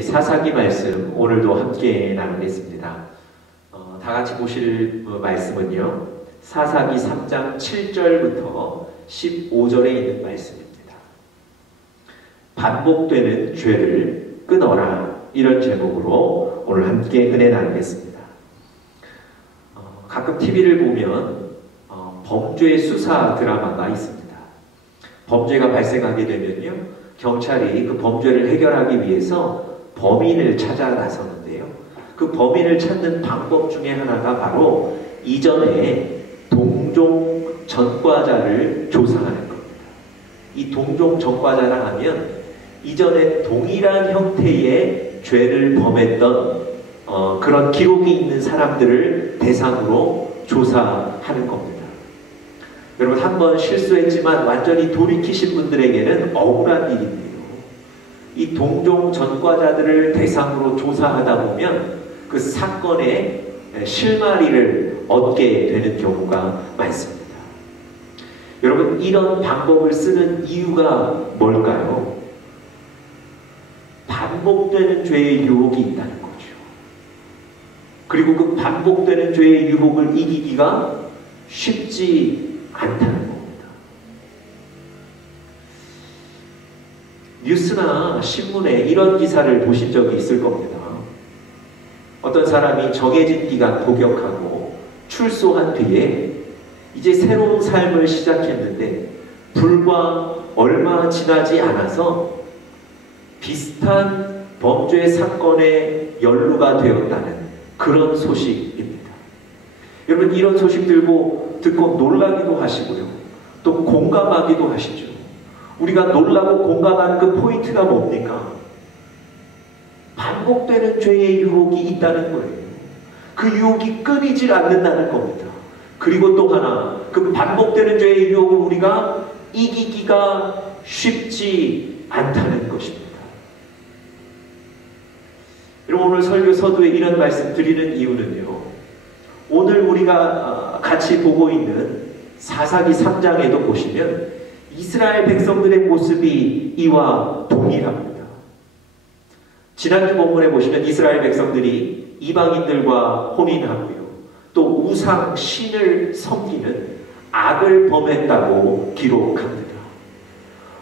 사사기 말씀 오늘도 함께 나누겠습니다. 다 같이 보실 말씀은요, 사사기 3장 7절부터 15절에 있는 말씀입니다. 반복되는 죄를 끊어라, 이런 제목으로 오늘 함께 은혜 나누겠습니다. 가끔 TV를 보면 범죄 수사 드라마가 있습니다. 범죄가 발생하게 되면요, 경찰이 그 범죄를 해결하기 위해서 범인을 찾아 나서는데요. 그 범인을 찾는 방법 중에 하나가 바로 이전에 동종 전과자를 조사하는 겁니다. 이 동종 전과자라 하면 이전에 동일한 형태의 죄를 범했던 그런 기록이 있는 사람들을 대상으로 조사하는 겁니다. 여러분, 한번 실수했지만 완전히 돌이키신 분들에게는 억울한 일인데요. 이 동종 전과자들을 대상으로 조사하다 보면 그 사건의 실마리를 얻게 되는 경우가 많습니다. 여러분, 이런 방법을 쓰는 이유가 뭘까요? 반복되는 죄의 유혹이 있다는 거죠. 그리고 그 반복되는 죄의 유혹을 이기기가 쉽지 않다는 겁니다. 뉴스나 신문에 이런 기사를 보신 적이 있을 겁니다. 어떤 사람이 정해진 기간 복역하고 출소한 뒤에 이제 새로운 삶을 시작했는데 불과 얼마 지나지 않아서 비슷한 범죄 사건에 연루가 되었다는 그런 소식입니다. 여러분, 이런 소식 듣고 놀라기도 하시고요, 또 공감하기도 하시죠. 우리가 놀라고 공감하는 그 포인트가 뭡니까? 반복되는 죄의 유혹이 있다는 거예요. 그 유혹이 끊이질 않는다는 겁니다. 그리고 또 하나, 그 반복되는 죄의 유혹을 우리가 이기기가 쉽지 않다는 것입니다. 여러분, 오늘 설교 서두에 이런 말씀 드리는 이유는요, 오늘 우리가 같이 보고 있는 사사기 3장에도 보시면 이스라엘 백성들의 모습이 이와 동일합니다. 지난주 본문에 보시면 이스라엘 백성들이 이방인들과 혼인하고요, 또 우상 신을 섬기는 악을 범했다고 기록합니다.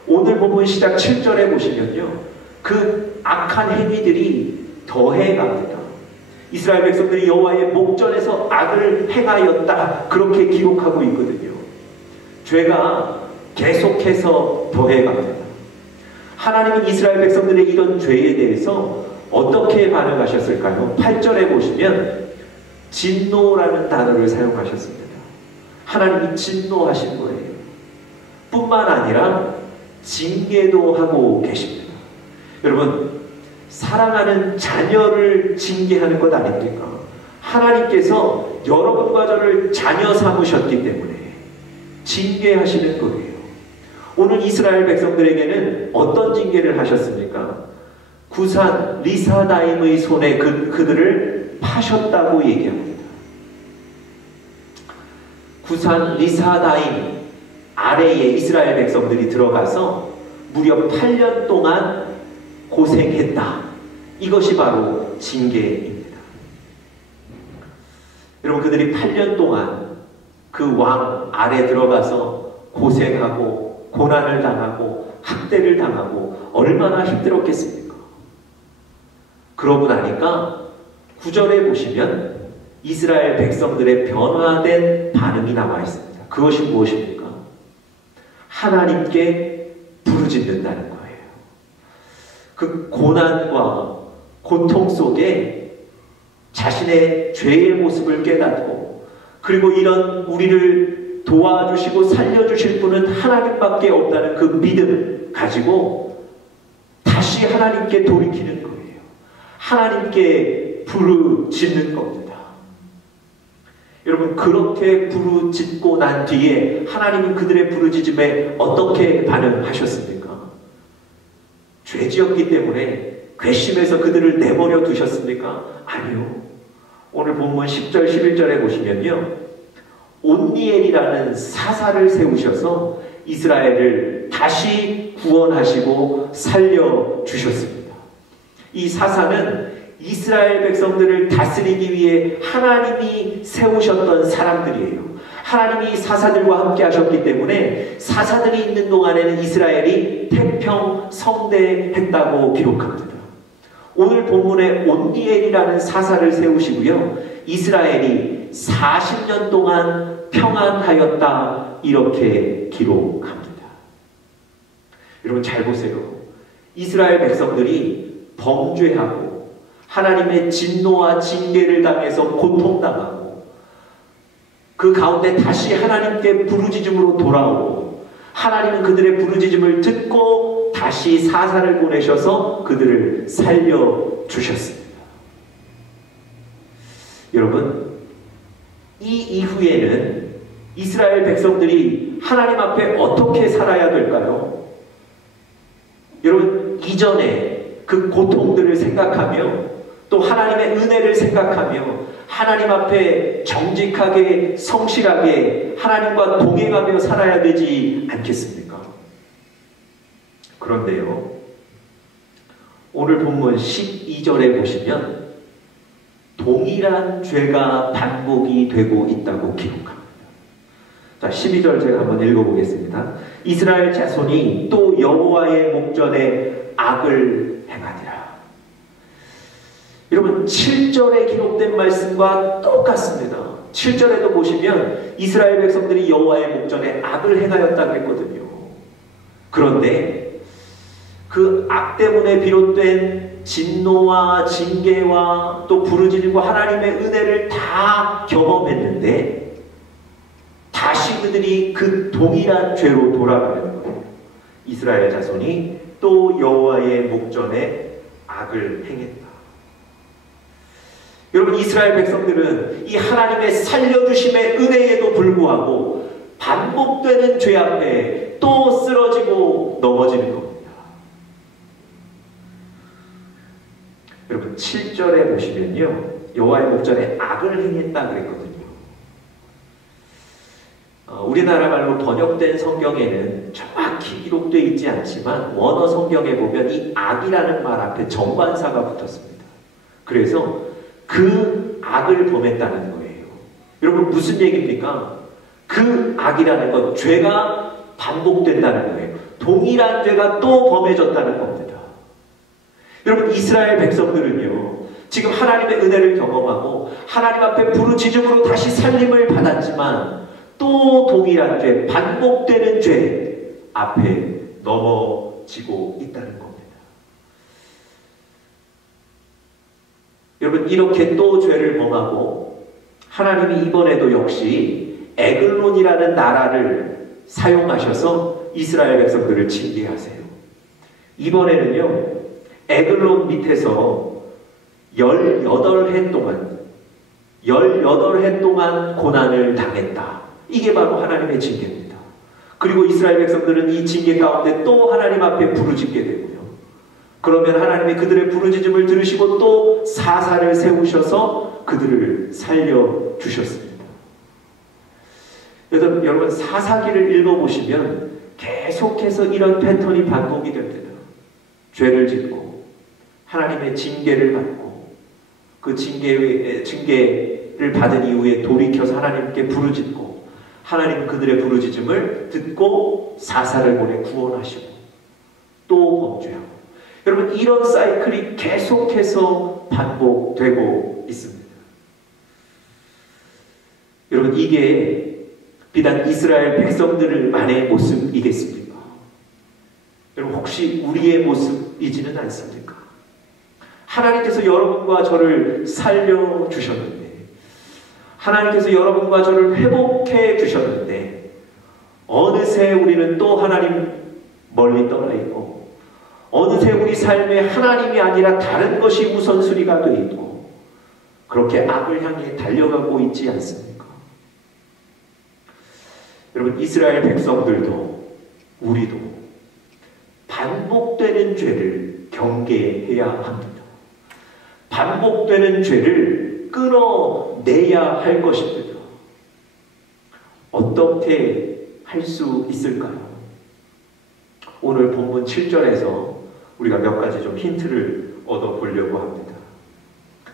오늘 본문 시작 7절에 보시면요, 그 악한 행위들이 더해갑니다. 이스라엘 백성들이 여호와의 목전에서 악을 행하였다, 그렇게 기록하고 있거든요. 죄가 계속해서 더해갑니다. 하나님은 이스라엘 백성들의 이런 죄에 대해서 어떻게 반응하셨을까요? 8절에 보시면 진노라는 단어를 사용하셨습니다. 하나님이 진노하신 거예요. 뿐만 아니라 징계도 하고 계십니다. 여러분, 사랑하는 자녀를 징계하는 것 아닙니까? 하나님께서 여러분과 저를 자녀 삼으셨기 때문에 징계하시는 거예요. 오늘 이스라엘 백성들에게는 어떤 징계를 하셨습니까? 구산 리사다임의 손에 그들을 파셨다고 얘기합니다. 구산 리사다임 아래에 이스라엘 백성들이 들어가서 무려 8년 동안 고생했다. 이것이 바로 징계입니다. 여러분, 그들이 8년 동안 그 왕 아래 들어가서 고생하고 고난을 당하고 학대를 당하고 얼마나 힘들었겠습니까? 그러고 나니까 9절에 보시면 이스라엘 백성들의 변화된 반응이 나와 있습니다. 그것이 무엇입니까? 하나님께 부르짖는다는 거예요. 그 고난과 고통 속에 자신의 죄의 모습을 깨닫고, 그리고 이런 우리를 도와주시고 살려주실 분은 하나님밖에 없다는 그 믿음을 가지고 다시 하나님께 돌이키는 거예요. 하나님께 부르짖는 겁니다. 여러분, 그렇게 부르짖고 난 뒤에 하나님은 그들의 부르짖음에 어떻게 반응하셨습니까? 죄지었기 때문에 괘씸해서 그들을 내버려 두셨습니까? 아니요. 오늘 본문 10절 11절에 보시면요, 온니엘이라는 사사를 세우셔서 이스라엘을 다시 구원하시고 살려주셨습니다. 이 사사는 이스라엘 백성들을 다스리기 위해 하나님이 세우셨던 사람들이에요. 하나님이 사사들과 함께 하셨기 때문에 사사들이 있는 동안에는 이스라엘이 태평성대했다고 기록합니다. 오늘 본문에 온니엘이라는 사사를 세우시고요. 이스라엘이 40년 동안 평안하였다 이렇게 기록합니다. 여러분 잘 보세요. 이스라엘 백성들이 범죄하고 하나님의 진노와 징계를 당해서 고통당하고 그 가운데 다시 하나님께 부르짖음으로 돌아오고 하나님은 그들의 부르짖음을 듣고 다시 사사를 보내셔서 그들을 살려주셨습니다. 여러분 이 이후에는 이스라엘 백성들이 하나님 앞에 어떻게 살아야 될까요? 여러분 이전에 그 고통들을 생각하며 또 하나님의 은혜를 생각하며 하나님 앞에 정직하게 성실하게 하나님과 동행하며 살아야 되지 않겠습니까? 그런데요, 오늘 본문 12절에 보시면 동일한 죄가 반복이 되고 있다고 기록합니다. 자, 12절 제가 한번 읽어보겠습니다. 이스라엘 자손이 또 여호와의 목전에 악을 행하니라. 여러분 7절에 기록된 말씀과 똑같습니다. 7절에도 보시면 이스라엘 백성들이 여호와의 목전에 악을 행하였다고 했거든요. 그런데 그 악 때문에 비롯된 진노와 징계와 또 부르짖음과 하나님의 은혜를 다 경험했는데 다시 그들이 그 동일한 죄로 돌아가는 거예요. 이스라엘 자손이 또 여호와의 목전에 악을 행했다. 여러분 이스라엘 백성들은 이 하나님의 살려주심의 은혜에도 불구하고 반복되는 죄 앞에 또 쓰러지고 넘어지는 겁니다. 여러분 7절에 보시면요, 여호와의 목전에 악을 행했다 그랬거든요. 우리나라 말로 번역된 성경에는 정확히 기록되어 있지 않지만 원어 성경에 보면 이 악이라는 말 앞에 정관사가 붙었습니다. 그래서 그 악을 범했다는 거예요. 여러분 무슨 얘기입니까? 그 악이라는 건 죄가 반복된다는 거예요. 동일한 죄가 또 범해졌다는 겁니다. 여러분 이스라엘 백성들은요 지금 하나님의 은혜를 경험하고 하나님 앞에 부르짖음으로 다시 살림을 받았지만 또 동일한 죄, 반복되는 죄 앞에 넘어지고 있다는 겁니다. 여러분 이렇게 또 죄를 범하고 하나님이 이번에도 역시 에글론이라는 나라를 사용하셔서 이스라엘 백성들을 징계하세요. 이번에는요 에글론 밑에서 18해 동안 고난을 당했다. 이게 바로 하나님의 징계입니다. 그리고 이스라엘 백성들은 이 징계 가운데 또 하나님 앞에 부르짖게 되고요. 그러면 하나님이 그들의 부르짖음을 들으시고 또 사사를 세우셔서 그들을 살려주셨습니다. 여러분 사사기를 읽어보시면 계속해서 이런 패턴이 반복이 됩니다. 죄를 짓고 하나님의 징계를 받고 그 징계를 받은 이후에 돌이켜서 하나님께 부르짖고 하나님은 그들의 부르짖음을 듣고 사사를 보내 구원하시고 또 범죄하고 여러분 이런 사이클이 계속해서 반복되고 있습니다. 여러분 이게 비단 이스라엘 백성들만의 모습이겠습니까? 여러분 혹시 우리의 모습이지는 않습니까? 하나님께서 여러분과 저를 살려주셨는데 하나님께서 여러분과 저를 회복해 주셨는데 어느새 우리는 또 하나님 멀리 떠나 있고 어느새 우리 삶에 하나님이 아니라 다른 것이 우선순위가 되어 있고 그렇게 악을 향해 달려가고 있지 않습니까? 여러분 이스라엘 백성들도 우리도 반복되는 죄를 경계해야 합니다. 반복되는 죄를 끊어내야 할 것입니다. 어떻게 할 수 있을까요? 오늘 본문 7절에서 우리가 몇 가지 좀 힌트를 얻어보려고 합니다.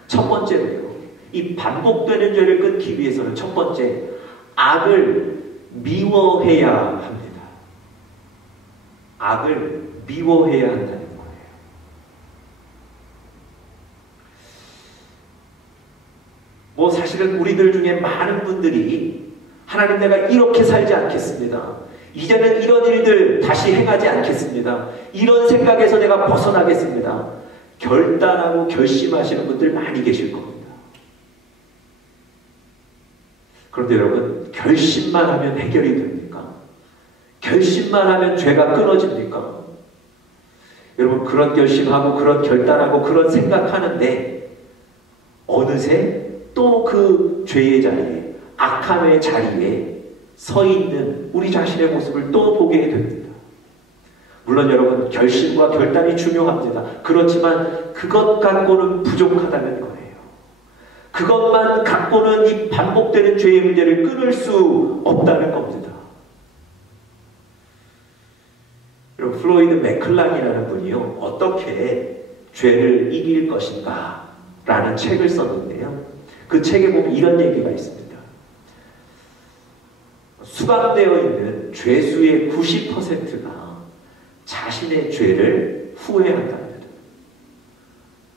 첫 번째로요. 이 반복되는 죄를 끊기 위해서는 첫 번째, 악을 미워해야 합니다. 악을 미워해야 한다는 거예요. 뭐 사실은 우리들 중에 많은 분들이 하나님 내가 이렇게 살지 않겠습니다. 이제는 이런 일들 다시 행하지 않겠습니다. 이런 생각에서 내가 벗어나겠습니다. 결단하고 결심하시는 분들 많이 계실 겁니다. 그런데 여러분, 결심만 하면 해결이 됩니까? 결심만 하면 죄가 끊어집니까? 여러분, 그런 결심하고 그런 결단하고 그런 생각하는데 어느새 또 그 죄의 자리에, 악함의 자리에 서 있는 우리 자신의 모습을 또 보게 됩니다. 물론 여러분, 결심과 결단이 중요합니다. 그렇지만 그것 갖고는 부족하다는 거예요. 그것만 갖고는 이 반복되는 죄의 문제를 끊을 수 없다는 겁니다. 여러분, 플로이드 맥클란이라는 분이요, 어떻게 죄를 이길 것인가 라는 책을 썼는데요, 그 책에 보면 이런 얘기가 있습니다. 수감되어 있는 죄수의 90%가 자신의 죄를 후회한답니다.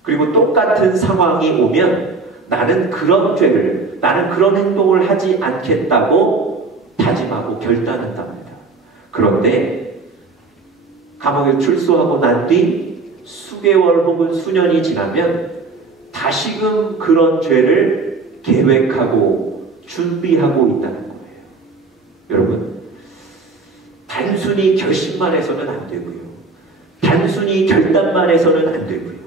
그리고 똑같은 상황이 오면 나는 그런 죄를, 나는 그런 행동을 하지 않겠다고 다짐하고 결단한답니다. 그런데 감옥에 출소하고 난 뒤 수개월 혹은 수년이 지나면 다시금 그런 죄를 계획하고 준비하고 있다는 거예요. 여러분, 단순히 결심만 해서는 안 되고요. 단순히 결단만 해서는 안 되고요.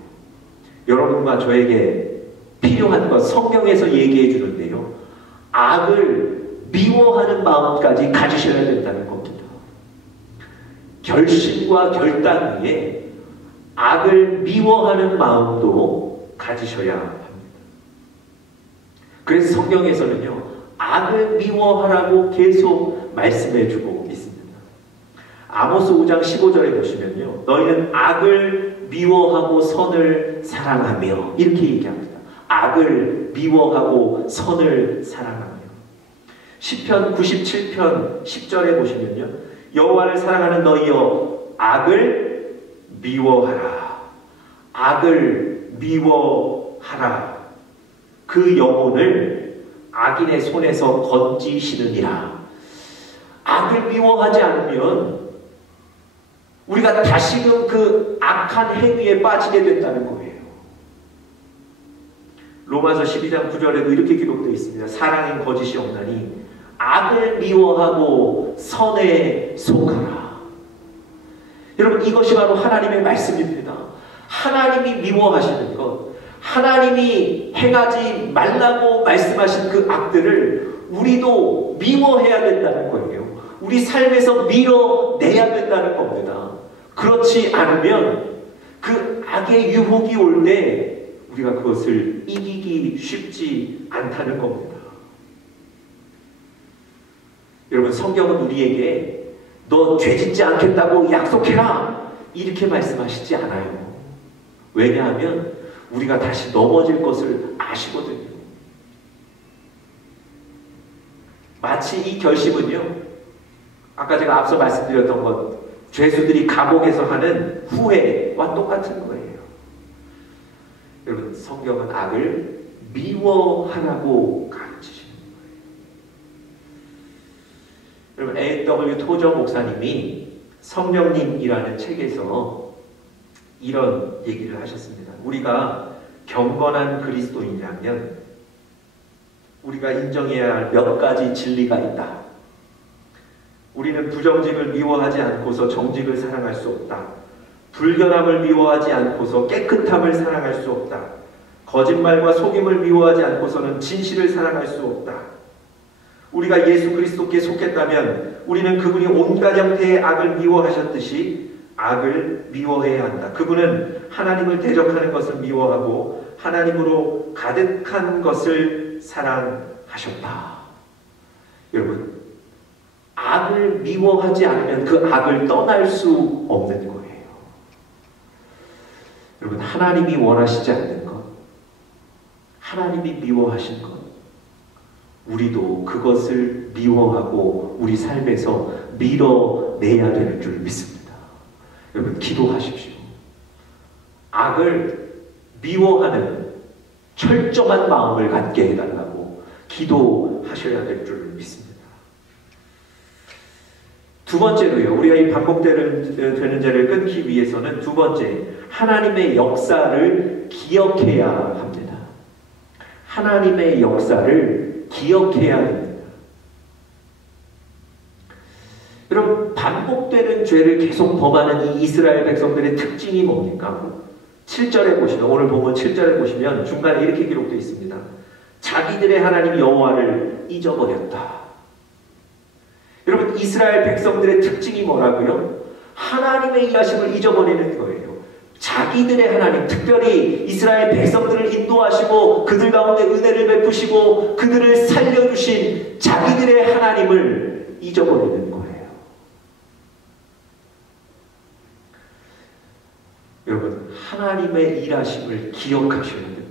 여러분과 저에게 필요한 것, 성경에서 얘기해 주는데요, 악을 미워하는 마음까지 가지셔야 된다는 겁니다. 결심과 결단 위에 악을 미워하는 마음도 가지셔야 합니다. 그래서 성경에서는요, 악을 미워하라고 계속 말씀해주고 있습니다. 아모스 5장 15절에 보시면요, 너희는 악을 미워하고 선을 사랑하며, 이렇게 얘기합니다. 악을 미워하고 선을 사랑하며. 시편 97편 10절에 보시면요, 여호와를 사랑하는 너희여 악을 미워하라. 악을 미워하라. 그 영혼을 악인의 손에서 건지시느니라. 악을 미워하지 않으면 우리가 다시금 그 악한 행위에 빠지게 된다는 거예요. 로마서 12장 9절에도 이렇게 기록되어 있습니다. 사랑엔 거짓이 없나니 악을 미워하고 선에 속하라. 여러분, 이것이 바로 하나님의 말씀입니다. 하나님이 미워하시는 것, 하나님이 행하지 말라고 말씀하신 그 악들을 우리도 미워해야 된다는 거예요. 우리 삶에서 밀어내야 된다는 겁니다. 그렇지 않으면 그 악의 유혹이 올 때 우리가 그것을 이기기 쉽지 않다는 겁니다. 여러분, 성경은 우리에게 너 죄짓지 않겠다고 약속해라 이렇게 말씀하시지 않아요. 왜냐하면 우리가 다시 넘어질 것을 아시거든요. 마치 이 결심은요, 아까 제가 앞서 말씀드렸던 것, 죄수들이 감옥에서 하는 후회와 똑같은 거예요. 여러분, 성경은 악을 미워하라고 가르치시는 거예요. 여러분, A.W. 토저 목사님이 성령님이라는 책에서 이런 얘기를 하셨습니다. 우리가 경건한 그리스도인이라면 우리가 인정해야 할 몇 가지 진리가 있다. 우리는 부정직을 미워하지 않고서 정직을 사랑할 수 없다. 불결함을 미워하지 않고서 깨끗함을 사랑할 수 없다. 거짓말과 속임을 미워하지 않고서는 진실을 사랑할 수 없다. 우리가 예수 그리스도께 속했다면 우리는 그분이 온갖 형태의 악을 미워하셨듯이 악을 미워해야 한다. 그분은 하나님을 대적하는 것을 미워하고 하나님으로 가득한 것을 사랑하셨다. 여러분, 악을 미워하지 않으면 그 악을 떠날 수 없는 거예요. 여러분, 하나님이 원하시지 않는 것, 하나님이 미워하신 것, 우리도 그것을 미워하고 우리 삶에서 밀어내야 되는 줄 믿습니다. 여러분, 기도하십시오. 악을 미워하는 철저한 마음을 갖게 해달라고 기도하셔야 될 줄 믿습니다. 두 번째로요, 우리가 이 반복되는 죄를 끊기 위해서는 두 번째, 하나님의 역사를 기억해야 합니다. 하나님의 역사를 기억해야 합니다. 여러분, 반복되는 죄를 계속 범하는 이 이스라엘 백성들의 특징이 뭡니까? 7절에 보시면, 오늘 보면 7절에 보시면 중간에 이렇게 기록되어 있습니다. 자기들의 하나님 여호와를 잊어버렸다. 여러분, 이스라엘 백성들의 특징이 뭐라고요? 하나님의 일하심을 잊어버리는 거예요. 자기들의 하나님, 특별히 이스라엘 백성들을 인도하시고 그들 가운데 은혜를 베푸시고 그들을 살려주신 자기들의 하나님을 잊어버리는 거예요. 여러분, 하나님의 일하심을 기억하셔야 됩니다.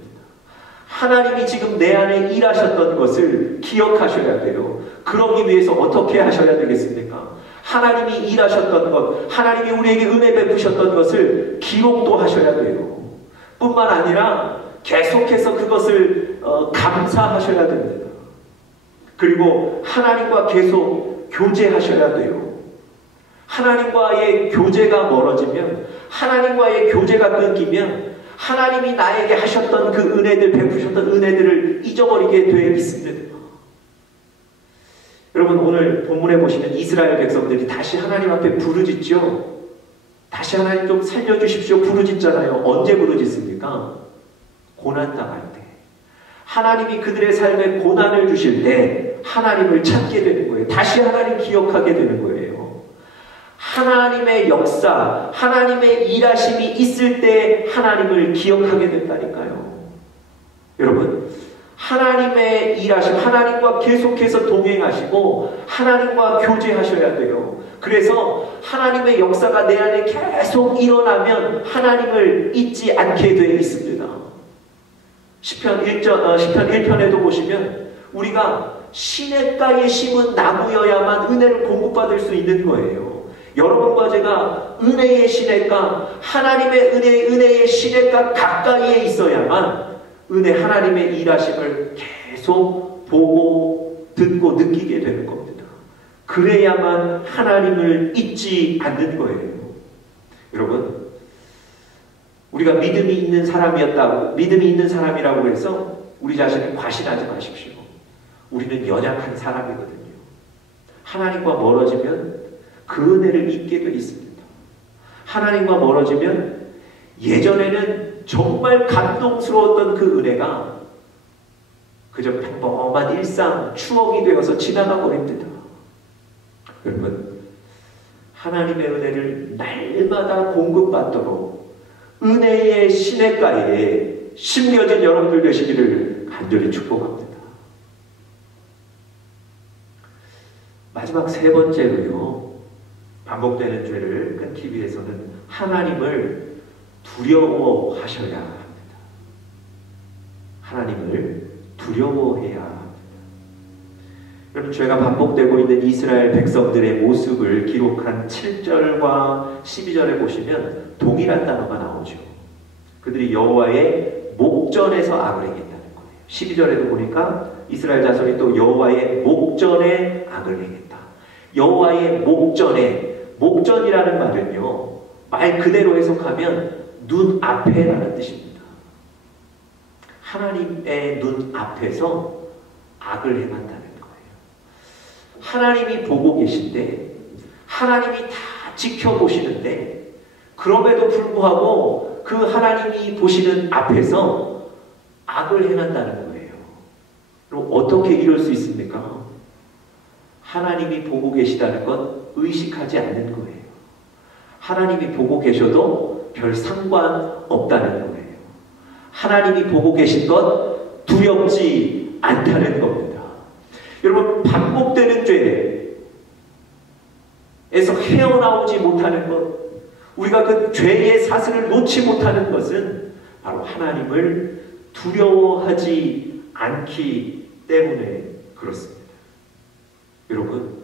하나님이 지금 내 안에 일하셨던 것을 기억하셔야 돼요. 그러기 위해서 어떻게 하셔야 되겠습니까? 하나님이 일하셨던 것, 하나님이 우리에게 은혜 베푸셨던 것을 기록도 하셔야 돼요. 뿐만 아니라 계속해서 그것을 감사하셔야 됩니다. 그리고 하나님과 계속 교제하셔야 돼요. 하나님과의 교제가 멀어지면, 하나님과의 교제가 끊기면 하나님이 나에게 하셨던 그 은혜들, 베푸셨던 은혜들을 잊어버리게 돼 있습니다. 여러분, 오늘 본문에 보시면 이스라엘 백성들이 다시 하나님 앞에 부르짖죠. 다시 하나님 좀 살려주십시오 부르짖잖아요. 언제 부르짖습니까? 고난당할 때. 하나님이 그들의 삶에 고난을 주실 때 하나님을 찾게 되는 거예요. 다시 하나님 기억하게 되는 거예요. 하나님의 역사, 하나님의 일하심이 있을 때 하나님을 기억하게 된다니까요. 여러분, 하나님의 일하심, 하나님과 계속해서 동행하시고 하나님과 교제하셔야 돼요. 그래서 하나님의 역사가 내 안에 계속 일어나면 하나님을 잊지 않게 되어 있습니다. 시편 1편에도 보시면 우리가 시냇가에 심은 나무여야만 은혜를 공급받을 수 있는 거예요. 여러분과 제가 은혜의 시냇가, 하나님의 은혜의 시냇가 가까이에 있어야만 하나님의 일하심을 계속 보고 듣고 느끼게 되는 겁니다. 그래야만 하나님을 잊지 않는 거예요. 여러분, 우리가 믿음이 있는 사람이라고 해서 우리 자신을 과신하지 마십시오. 우리는 연약한 사람이거든요. 하나님과 멀어지면 그 은혜를 잊게 되어 있습니다. 하나님과 멀어지면 예전에는 정말 감동스러웠던 그 은혜가 그저 평범한 일상, 추억이 되어서 지나가 버립니다. 여러분, 하나님의 은혜를 날마다 공급받도록 은혜의 시냇가에 심겨진 여러분들 되시기를 간절히 축복합니다. 마지막 세 번째로요, 반복되는 죄를 끊기 위해서는 하나님을 두려워하셔야 합니다. 하나님을 두려워해야 합니다. 여러분, 죄가 반복되고 있는 이스라엘 백성들의 모습을 기록한 7절과 12절에 보시면 동일한 단어가 나오죠. 그들이 여호와의 목전에서 악을 행했다는 거예요. 12절에도 보니까 이스라엘 자손이 또 여호와의 목전에 악을 행했다. 여호와의 목전이라는 말은요, 말 그대로 해석하면 눈앞에라는 뜻입니다. 하나님의 눈앞에서 악을 행한다는 거예요. 하나님이 보고 계신데, 하나님이 다 지켜보시는데, 그럼에도 불구하고 그 하나님이 보시는 앞에서 악을 행한다는 거예요. 그럼 어떻게 이럴 수 있습니까? 하나님이 보고 계시다는 것 의식하지 않는 거예요. 하나님이 보고 계셔도 별 상관없다는 거예요. 하나님이 보고 계신 것 두렵지 않다는 겁니다. 여러분, 반복되는 죄에서 헤어나오지 못하는 것, 우리가 그 죄의 사슬을 놓지 못하는 것은 바로 하나님을 두려워하지 않기 때문에 그렇습니다. 여러분,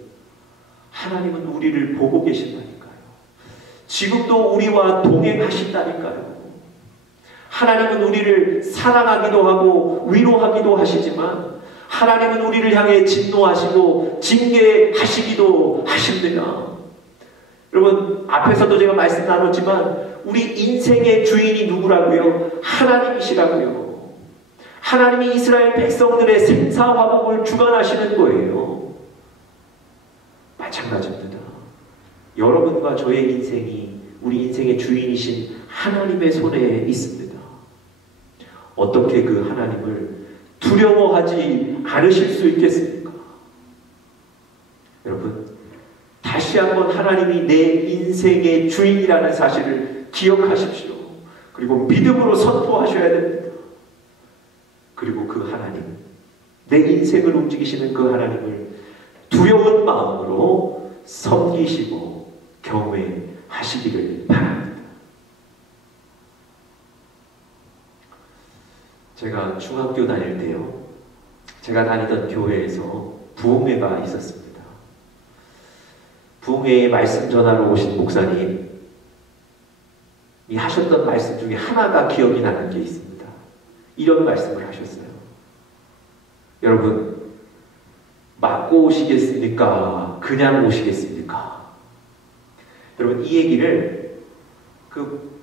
하나님은 우리를 보고 계신다니까요. 지금도 우리와 동행하신다니까요. 하나님은 우리를 사랑하기도 하고 위로하기도 하시지만 하나님은 우리를 향해 진노하시고 징계하시기도 하십니다. 여러분, 앞에서도 제가 말씀 나눴지만 우리 인생의 주인이 누구라고요? 하나님이시라고요. 하나님이 이스라엘 백성들의 생사화복을 주관하시는 거예요. 마찬가지입니다. 여러분과 저의 인생이 우리 인생의 주인이신 하나님의 손에 있습니다. 어떻게 그 하나님을 두려워하지 않으실 수 있겠습니까? 여러분, 다시 한번 하나님이 내 인생의 주인이라는 사실을 기억하십시오. 그리고 믿음으로 선포하셔야 됩니다. 그리고 그 하나님, 내 인생을 움직이시는 그 하나님을 두려운 마음으로 섬기시고 경외하시기를 바랍니다. 제가 중학교 다닐 때요, 제가 다니던 교회에서 부흥회가 있었습니다. 부흥회에 말씀 전하러 오신 목사님이 하셨던 말씀 중에 하나가 기억이 나는 게 있습니다. 이런 말씀을 하셨어요. 여러분, 맞고 오시겠습니까? 그냥 오시겠습니까? 여러분, 이 얘기를 그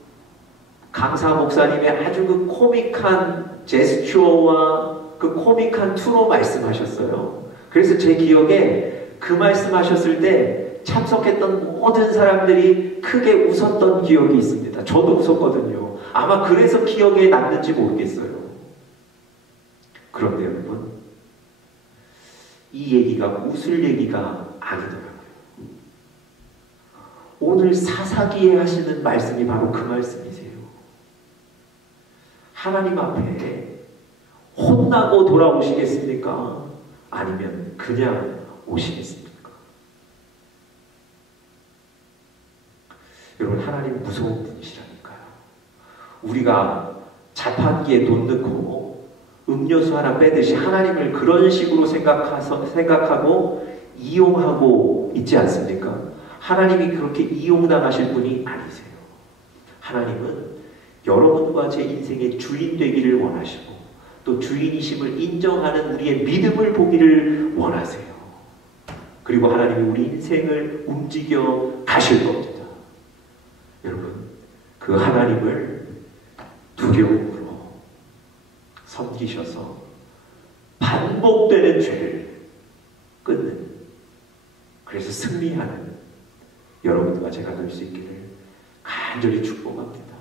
강사 목사님의 아주 그 코믹한 제스처와 그 코믹한 투로 말씀하셨어요. 그래서 제 기억에 그 말씀하셨을 때 참석했던 모든 사람들이 크게 웃었던 기억이 있습니다. 저도 웃었거든요. 아마 그래서 기억에 남는지 모르겠어요. 그런데 여러분, 이 얘기가 웃을 얘기가 아니더라고요. 오늘 사사기에 하시는 말씀이 바로 그 말씀이세요. 하나님 앞에 혼나고 돌아오시겠습니까? 아니면 그냥 오시겠습니까? 여러분, 하나님 무서운 분이시라니까요. 우리가 자판기에 돈 넣고 음료수 하나 빼듯이 하나님을 그런 식으로 생각하고 이용하고 있지 않습니까? 하나님이 그렇게 이용당하실 분이 아니세요. 하나님은 여러분과 제 인생의 주인 되기를 원하시고 또 주인이심을 인정하는 우리의 믿음을 보기를 원하세요. 그리고 하나님이 우리 인생을 움직여 가실 겁니다. 여러분, 그 하나님을 두려움으로 섬기셔서 반복되는 죄를 끊는, 그래서 승리하는 여러분과 제가 될 수 있기를 간절히 축복합니다.